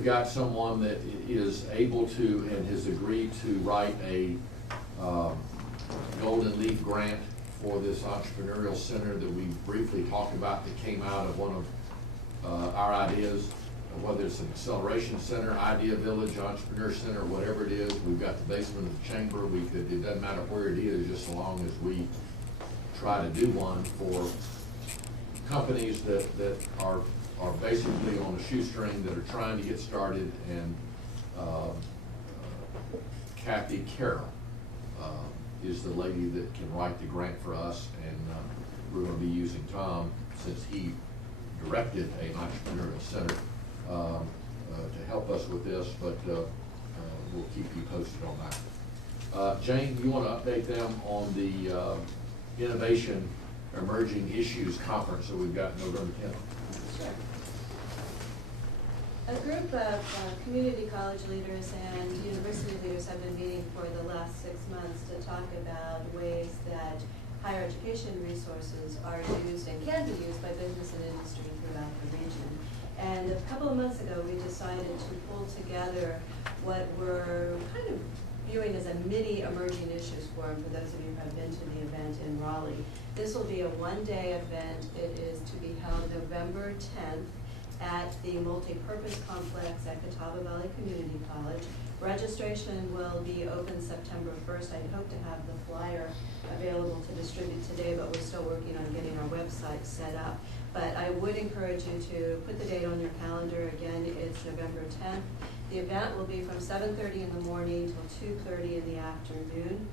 We've got someone that is able to and has agreed to write a Golden Leaf grant for this entrepreneurial center that we briefly talked about, that came out of one of our ideas, whether it's an acceleration center, idea village, entrepreneur center, whatever it is. We've got the basement of the chamber. It doesn't matter where it is, just so long as we try to do one for companies that are basically on a shoestring, that are trying to get started. And Kathy Carroll is the lady that can write the grant for us, and we're going to be using Tom, since he directed an entrepreneurial center, to help us with this, but we'll keep you posted on that. Jane, you want to update them on the Innovation Emerging Issues Conference that we've got November 10th? Sure. A group of community college leaders and university leaders have been meeting for the last 6 months to talk about ways that higher education resources are used and can be used by business and industry throughout the region. And a couple of months ago, we decided to pull together what we're kind of viewing as a mini emerging issues forum for those of you who have been to the event in Raleigh. This will be a one-day event. It is to be held November 10th at the multi-purpose complex at Catawba Valley Community College. Registration will be open September 1st. I hope to have the flyer available to distribute today, but we're still working on getting our website set up. But I would encourage you to put the date on your calendar. Again, it's November 10th. The event will be from 7:30 in the morning till 2:30 in the afternoon.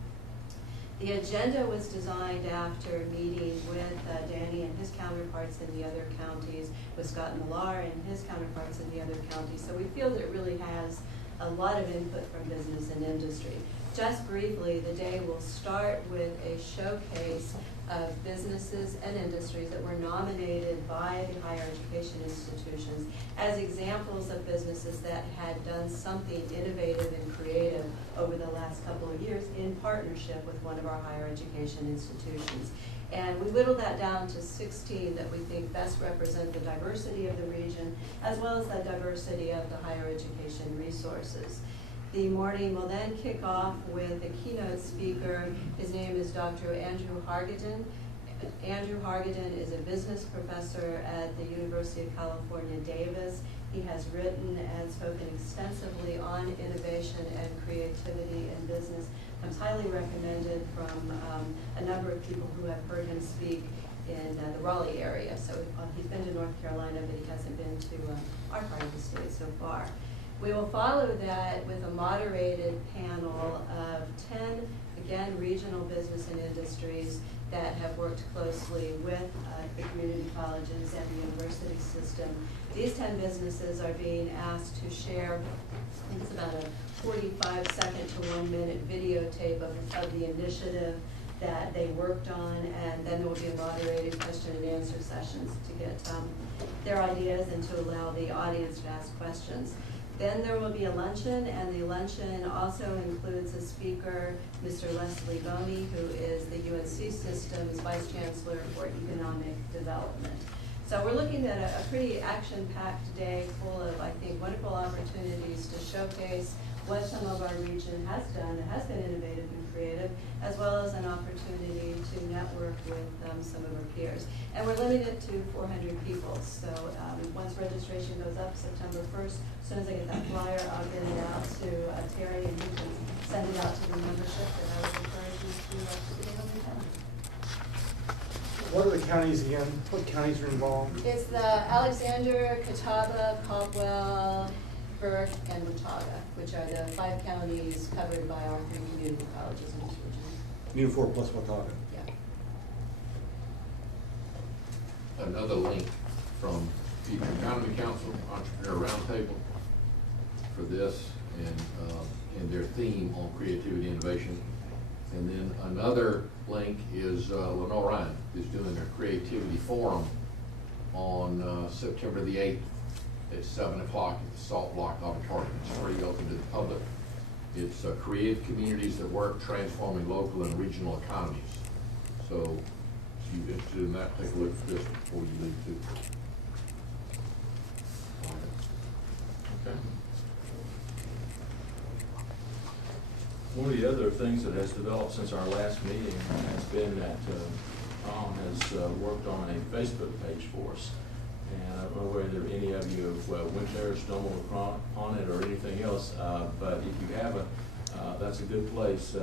The agenda was designed after meeting with Danny and his counterparts in the other counties, with Scott Millar and his counterparts in the other counties. So we feel that it really has a lot of input from business and industry. Just briefly, the day will start with a showcase of businesses and industries that were nominated by the higher education institutions as examples of businesses that had done something innovative and creative over the last couple of years in partnership with one of our higher education institutions. And we whittled that down to 16 that we think best represent the diversity of the region, as well as the diversity of the higher education resources. The morning will then kick off with a keynote speaker. His name is Dr. Andrew Hargadon. Andrew Hargadon is a business professor at the University of California, Davis. He has written and spoken extensively on innovation and creativity in business. Comes highly recommended from a number of people who have heard him speak in the Raleigh area. So he's been to North Carolina, but he hasn't been to our part of the state so far. We will follow that with a moderated panel of 10, again, regional business and industries that have worked closely with the community colleges and the university system. These 10 businesses are being asked to share, I think it's about a 45-second to 1-minute videotape of the initiative that they worked on, and then there will be a moderated question and answer sessions to get their ideas and to allow the audience to ask questions. Then there will be a luncheon, and the luncheon also includes a speaker, Mr. Leslie Boney, who is the UNC System's Vice Chancellor for Economic Development. So we're looking at a pretty action-packed day full of, I think, wonderful opportunities to showcase what some of our region has done, that has been innovative and creative, as well as an opportunity to network with some of our peers. And we're limited to 400 people. So once registration goes up September 1st, as soon as I get that flyer, I'll get it out to Terry, and he can send it out to the membership, and I would encourage you to get on the calendar. What are the counties again? What counties are involved? It's the Alexander, Catawba, Caldwell, Burke, and Watauga, which are the 5 counties covered by our 3 community colleges in this region. New 4 plus Watauga. Yeah. Another link from the Economy Council Entrepreneur Roundtable for this, and their theme on creativity and innovation. And then another link is Lenore Ryan is doing their creativity forum on September the 8th at 7 o'clock at the Salt Block Auditorium. It's free, open to the public. It's creative communities that work transforming local and regional economies. So if you're interested in that, take a look at this before you leave too. Okay. One of the other things that has developed since our last meeting has been that Tom has worked on a Facebook page for us. And I don't know whether any of you have went there, stumbled upon it, or anything else, but if you haven't, that's a good place.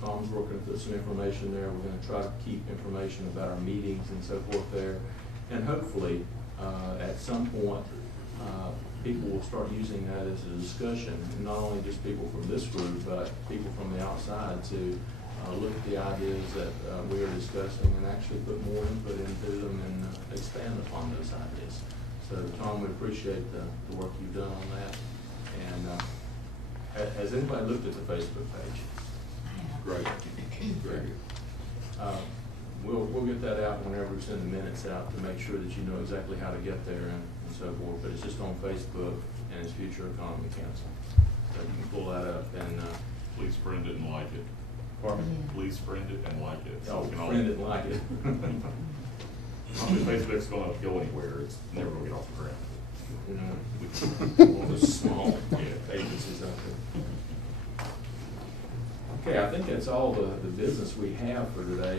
Tom's working to put some information there. We're going to try to keep information about our meetings and so forth there. And hopefully, at some point, people will start using that as a discussion, and not only just people from this group, but people from the outside to look at the ideas that we are discussing and actually put more input into them and expand upon those ideas. So, Tom, we appreciate the work you've done on that. And has anybody looked at the Facebook page? Great. Very good. We'll get that out whenever we send the minutes out to make sure that you know exactly how to get there and so forth. But it's just on Facebook, and it's Future Economy Council. So you can pull that up and. Please friend it and like it. Pardon me? Please friend it and like it. Oh, we can all- friend it and like it. I don't think Facebook's gonna go anywhere. It's never gonna get off the ground. You know, one of those small agencies out there. Okay, I think that's all the business we have for today.